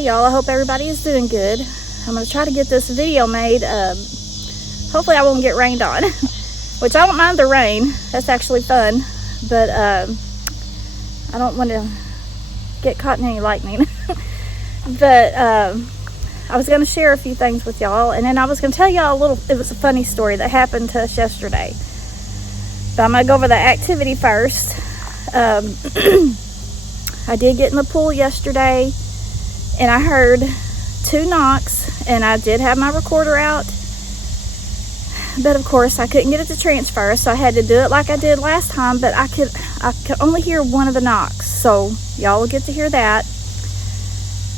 Hey y'all, I hope everybody is doing good. I'm going to try to get this video made. Hopefully I won't get rained on, which I don't mind the rain. That's actually fun, but I don't want to get caught in any lightning. But I was going to share a few things with y'all, and then I was going to tell y'all it was a funny story that happened to us yesterday. But I'm going to go over the activity first. I did get in the pool yesterday, and I heard 2 knocks, and I did have my recorder out. But of course, I couldn't get it to transfer, so I had to do it like I did last time, but I could only hear one of the knocks, so y'all will get to hear that.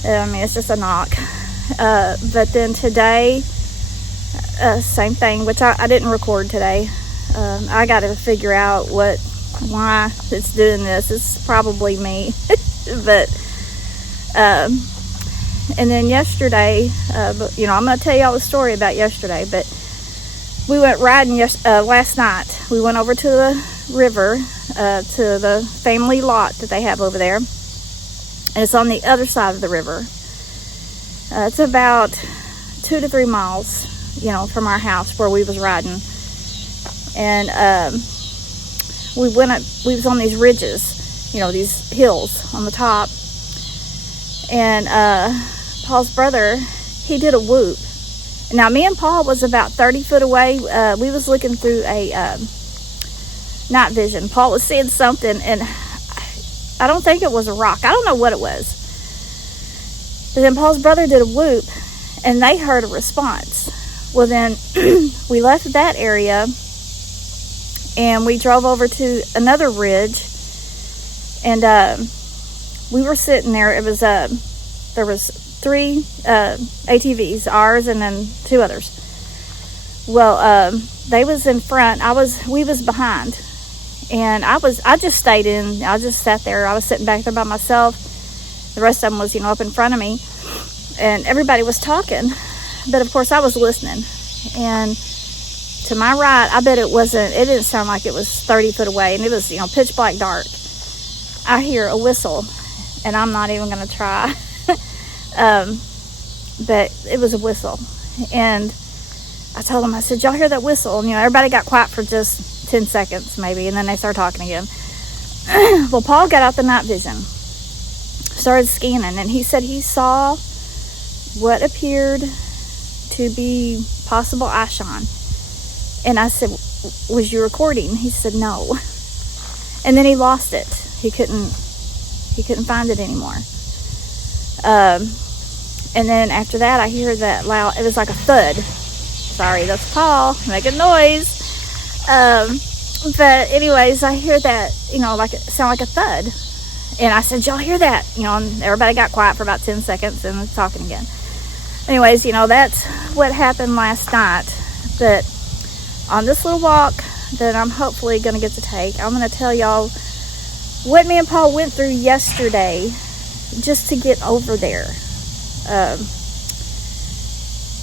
I mean, it's just a knock. But then today, same thing, which I didn't record today. I got to figure out why it's doing this. It's probably me. But and then yesterday, I'm going to tell y'all the story about yesterday, but we went riding last night. We went over to the river, to the family lot that they have over there, and it's on the other side of the river. It's about 2 to 3 miles, from our house where we was riding. And we was on these ridges, these hills on the top. And Paul's brother, he did a whoop. Now, me and Paul was about 30 foot away. We was looking through a night vision. Paul was seeing something, and I don't think it was a rock. I don't know what it was. But then Paul's brother did a whoop, and they heard a response. Well, then we left that area, and we drove over to another ridge, and we were sitting there. It was there was 3 ATVs, ours, and then 2 others. Well, they was in front. We was behind, and I just stayed in. I just sat there. I was sitting back there by myself. The rest of them was, up in front of me, and everybody was talking. But of course, I was listening. And to my right, I bet it didn't sound like it was 30 foot away, and it was, pitch black dark. I hear a whistle, and I'm not even going to try. But it was a whistle. And I told them, I said, y'all hear that whistle? And, everybody got quiet for just 10 seconds maybe, and then they started talking again. Well, Paul got out the night vision, started scanning, and he said he saw what appeared to be possible eye shine. And I said, was you recording? He said no. And then he lost it. He couldn't find it anymore. And then after that, I hear that loud, it was like a thud. Sorry, that's Paul making noise. But anyways, I hear that, sound like a thud. And I said, y'all hear that? And everybody got quiet for about 10 seconds and was talking again. Anyways, that's what happened last night. But on this little walk that I'm hopefully going to get to take, I'm going to tell y'all what me and Paul went through yesterday just to get over there.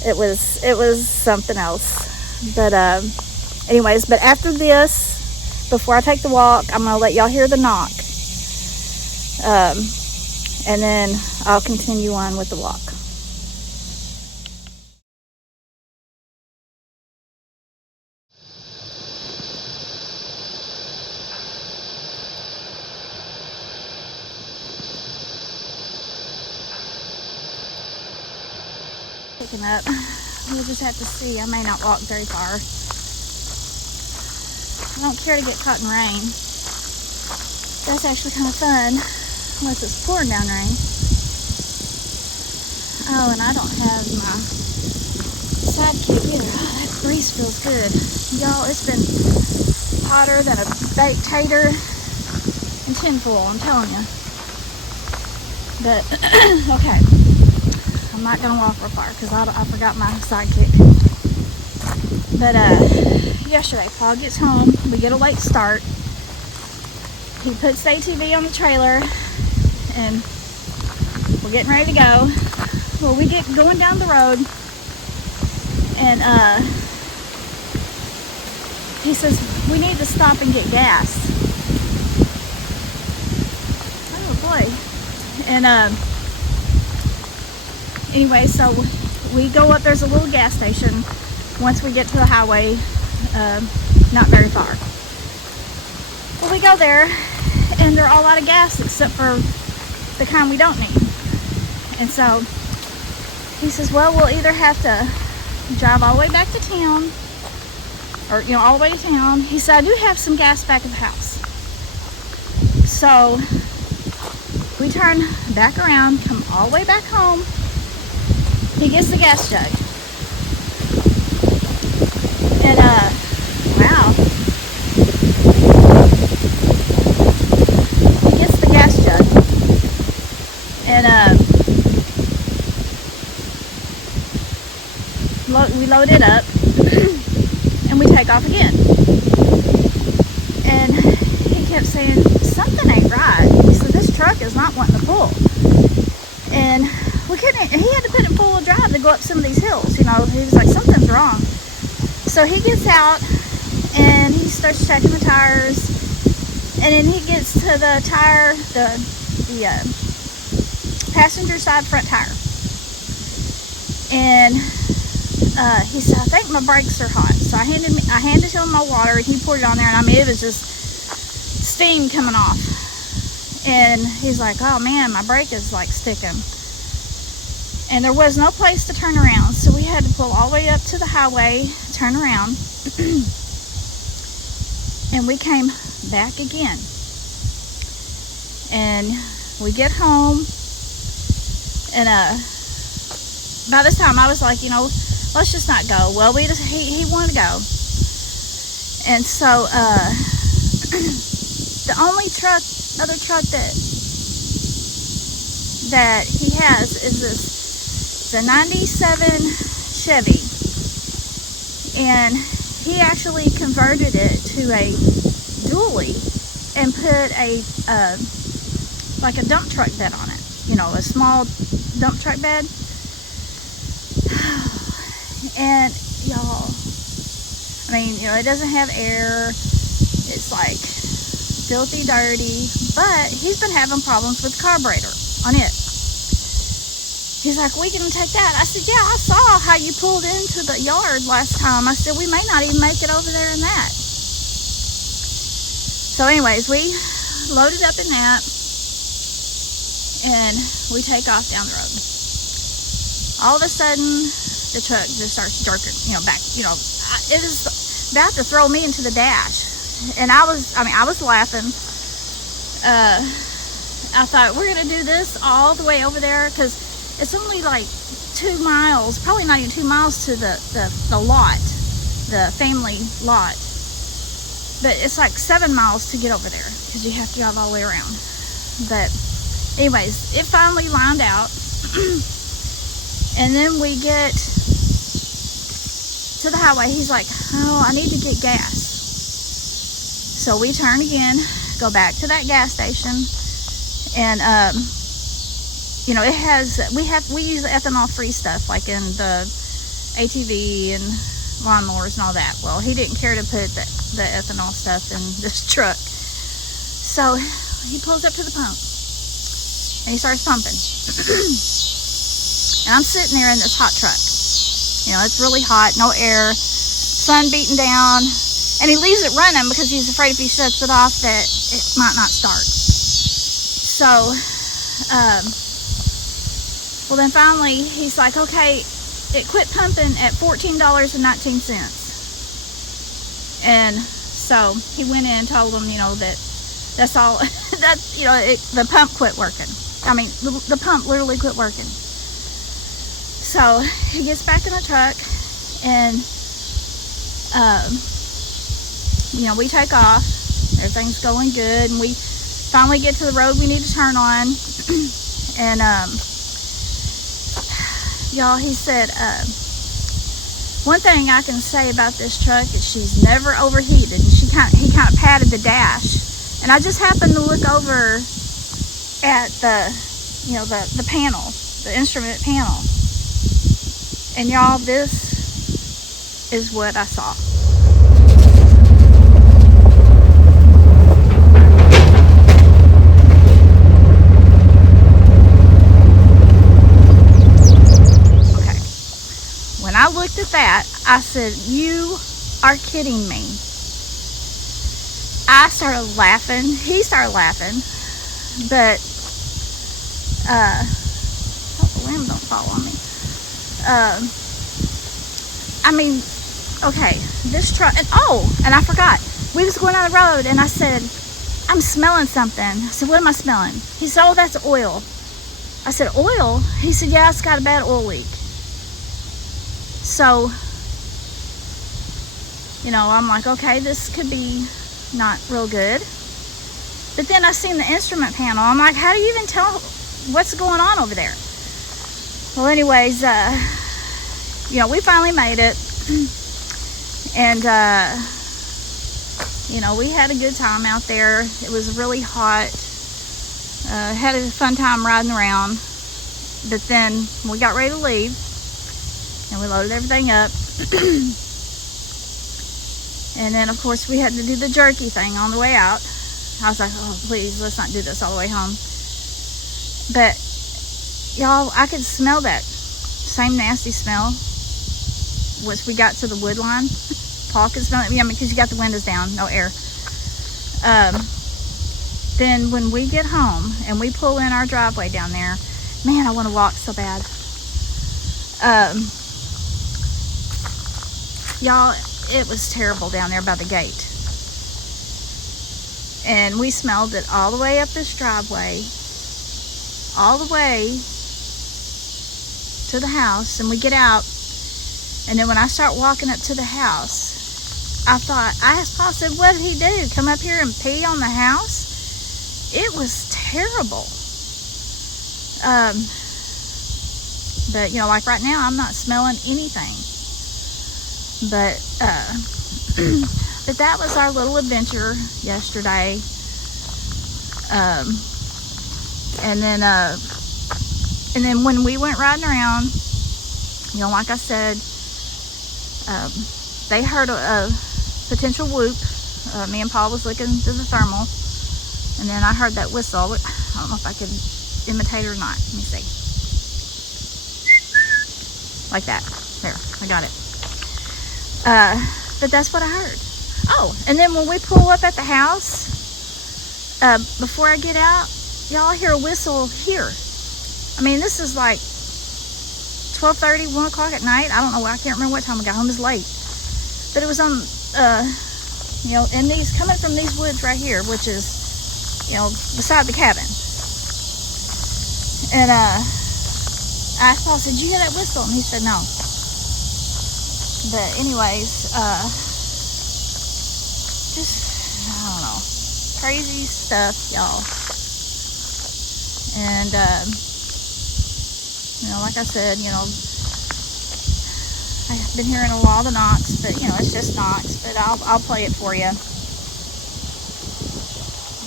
It was something else. But anyways, but after this, before I take the walk, I'm going to let y'all hear the knock. And then I'll continue on with the walk. Picking up. We'll just have to see. I may not walk very far. I don't care to get caught in rain. That's actually kind of fun, unless it's pouring down rain. Oh, and I don't have my sidekick either. Oh, that breeze feels good. Y'all, it's been hotter than a baked tater and tinfoil, I'm telling you. But, okay. I'm not going to walk real far because I forgot my sidekick. But yesterday, Paul gets home. We get a late start. He puts the ATV on the trailer, and we're getting ready to go. Well, we get going down the road, and he says, we need to stop and get gas. Oh boy. And Anyway, so we go up. There's a little gas station once we get to the highway, not very far. Well, we go there, and they're all out of gas except for the kind we don't need. And so he says, well, we'll either have to drive all the way back to town, or, you know, all the way to town. He said, I do have some gas back at the house. So we turn back around, come all the way back home. He gets the gas jug. And, wow. He gets the gas jug. And, we load it up. And we take off again. And he kept saying, something ain't right. He said, this truck is not wanting to pull. And we couldn't, he had to put it in full drive to go up some of these hills. You know, he was like, something's wrong. So he gets out and he starts checking the tires. And then he gets to the tire, the passenger side front tire. And he said, I think my brakes are hot. So I handed him my water, and he poured it on there, and I mean, it was just steam coming off. And he's like, oh man, my brake is like sticking. And there was no place to turn around, so we had to pull all the way up to the highway, turn around, and we came back again. And we get home, and by this time I was like, you know, let's just not go. Well, he wanted to go. And so the only other truck that he has is the 97 Chevy. And he actually converted it to a dually and put a like a dump truck bed on it. You know, a small dump truck bed. And y'all, I mean, you know, it doesn't have air. It's like filthy dirty, but he's been having problems with the carburetor on it. He's like, we can take that. I said, yeah, I saw how you pulled into the yard last time. I said, we may not even make it over there in that. So anyways, we loaded up in that, and we take off down the road. All of a sudden, the truck just starts jerking, you know, back, you know, it was about to throw me into the dash. And I was laughing. I thought, we're going to do this all the way over there, because it's only like 2 miles, probably not even 2 miles to the lot, the family lot. But it's like 7 miles to get over there, because you have to drive all the way around. But anyways, it finally lined out. And then we get to the highway. He's like, oh, I need to get gas. So we turn again, go back to that gas station, and you know, it has, we use ethanol-free stuff, like in the ATV and lawnmowers and all that. Well, he didn't care to put the ethanol stuff in this truck. So he pulls up to the pump, and he starts pumping. And I'm sitting there in this hot truck. You know, it's really hot, no air, sun beating down. And he leaves it running because he's afraid if he shuts it off that it might not start. So, well then finally he's like, okay, it quit pumping at $14.19. And so he went in and told him, you know, that's all, that, you know, the pump quit working. I mean, the pump literally quit working. So he gets back in the truck, and you know, we take off. Everything's going good, and we finally get to the road we need to turn on. And y'all, he said, one thing I can say about this truck is she's never overheated. And he kind of patted the dash, and I just happened to look over at the, you know, the panel, the instrument panel. And y'all, this is what I saw. I said, you are kidding me. I started laughing. He started laughing. But, hope the lamb don't fall on me. I mean, okay, this truck, and I forgot. We was going down the road, and I said, I'm smelling something. I said, what am I smelling? He said, oh, that's oil. I said, oil? He said, yeah, it's got a bad oil leak. So, you know, I'm like, okay, this could be not real good. But then I seen the instrument panel. I'm like, how do you even tell what's going on over there? Well, anyways, you know, we finally made it. And, you know, we had a good time out there. It was really hot. Had a fun time riding around. But then we got ready to leave. And we loaded everything up. And then, of course, we had to do the jerky thing on the way out. I was like, oh, please, let's not do this all the way home. But, y'all, I could smell that same nasty smell once we got to the wood line. Paul could smell it. Yeah, because you got the windows down, no air. Then when we get home and we pull in our driveway down there, man, I want to walk so bad. Y'all, it was terrible down there by the gate. And we smelled it all the way up this driveway, all the way to the house. And we get out, and then when I start walking up to the house, I asked Paul, I said, what did he do? Come up here and pee on the house? It was terrible. But, you know, like right now, I'm not smelling anything. But that was our little adventure yesterday. And then when we went riding around, you know, like I said, they heard a potential whoop. Me and Paul was looking through the thermal, and then I heard that whistle. I don't know if I could imitate it or not. Let me see. Like that. There, I got it. But that's what I heard. Oh, and then when we pull up at the house, before I get out, y'all hear a whistle here. I mean, this is like 12:30, 1 o'clock at night. I don't know. I can't remember what time we got home. It was late. But it was on, you know, and these, coming from these woods right here, which is, you know, beside the cabin. And I asked Paul, I said, did you hear that whistle? And he said, no. But anyways, just, I don't know, crazy stuff, y'all. And, you know, like I said, you know, I've been hearing a lot of knocks, but, you know, it's just knocks. But I'll play it for you.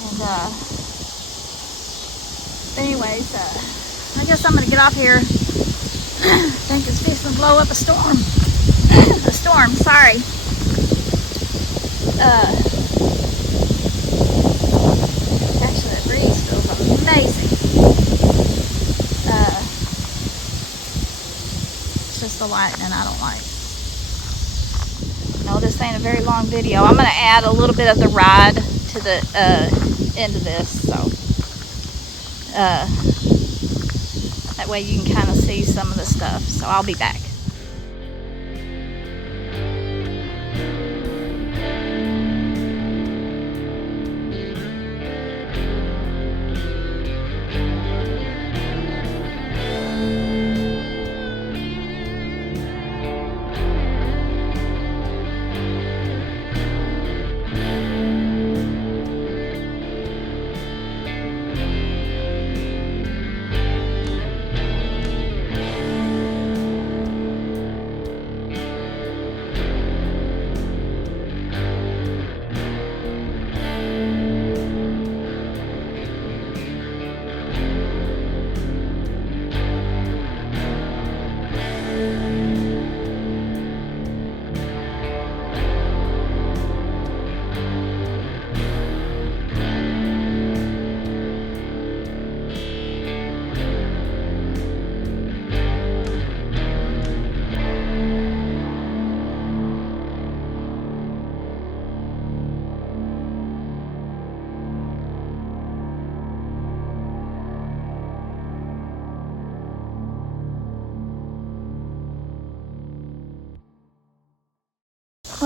And, anyways, I guess I'm going to get off here. I think it's fixing to blow up a storm. A storm, sorry. Actually, that breeze feels amazing. It's just the lightning I don't like. No, this ain't a very long video. I'm going to add a little bit of the ride to the end of this, so that way you can kind of see some of the stuff. So I'll be back.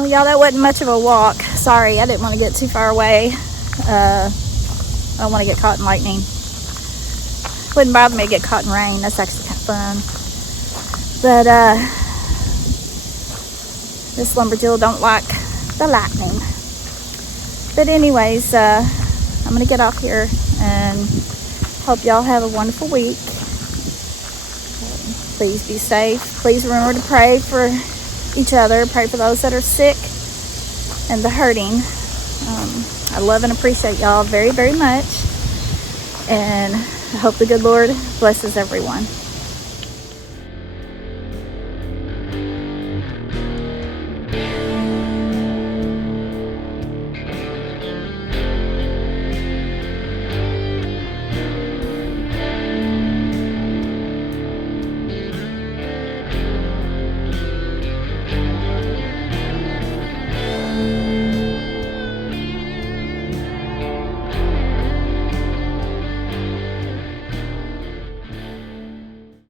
y'all, that wasn't much of a walk. Sorry, I didn't want to get too far away. I don't want to get caught in lightning. Wouldn't bother me to get caught in rain. That's actually kind of fun. But this lumberjill don't like the lightning. But anyways, I'm going to get off here and hope y'all have a wonderful week. Please be safe. Please remember to pray for each other. Pray for those that are sick and the hurting. I love and appreciate y'all very, very much. And I hope the good Lord blesses everyone.